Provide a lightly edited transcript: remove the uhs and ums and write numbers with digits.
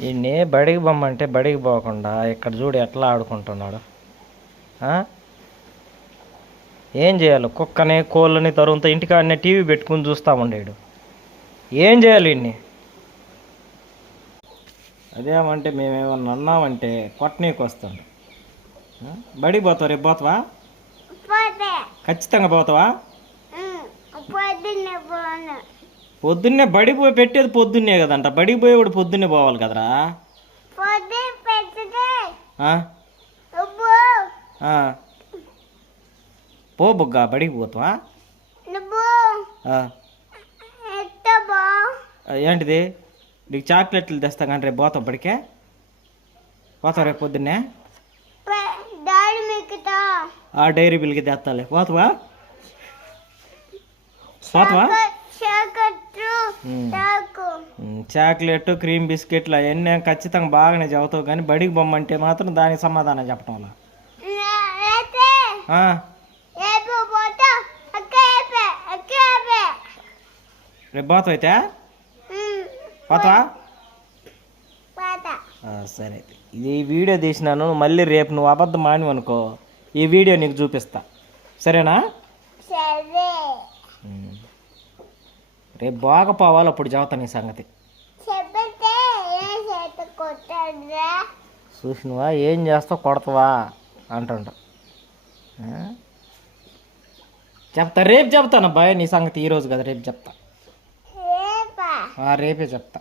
ఈయన్ని బడికి బొమ్మంటే బడికి పోకుండా ఇక్కడ చూడు ఎట్లా ఆడుకుంటున్నాడు. ఏం చేయాలి? కుక్కని కోళ్ళని తరువాత ఇంటికాడనే టీవీ పెట్టుకుని చూస్తూ ఉండేడు. ఏం చేయాలి ఇన్ని? అదేమంటే మేమేమన్నా అన్నామంటే కొట్టనీకి వస్తాడు. బడికి పోతావు? రేపు పోతావా? ఖచ్చితంగా పోతావా? పొద్దున్నే బడికి పోయి పెట్టేది పొద్దున్నే కదంట. బడికి పోయి కూడా పొద్దున్నే పోవాలి కదరా. పో బుగ్గా, బడికి పోతావా? ఏంటిది? నీకు చాక్లెట్లు తెస్తా కానీ రేపు పోతావు బడికే? పోతావు రేపు పొద్దున్నే? డైరీ మిల్క్ తెస్తాలే. పోతావా? పోతావా? చాక్లెట్, క్రీమ్ బిస్కెట్లు అవన్నీ ఖచ్చితంగా బాగానే చదువుతావు, కానీ బడికి బొమ్మంటే మాత్రం దానికి సమాధానం చెప్పడం వల్ల. రేపు పోతావు అయితే? పోతావా? సరే, ఇది వీడియో తీసినాను. మళ్ళీ రేపు నువ్వు అబద్ధం మానివనుకో, ఈ వీడియో నీకు చూపిస్తా. సరేనా? రేపు బాగా పోవాలి, అప్పుడు చదువుతాను ఈ సంగతి. చూసినవా? ఏం చేస్తావు? కొడతావా అంటుంట. చెప్తా, రేపు చెప్తాను అబ్బాయి నీ సంగతి. ఈరోజు కదా, రేపు చెప్తా. రేపే చెప్తా.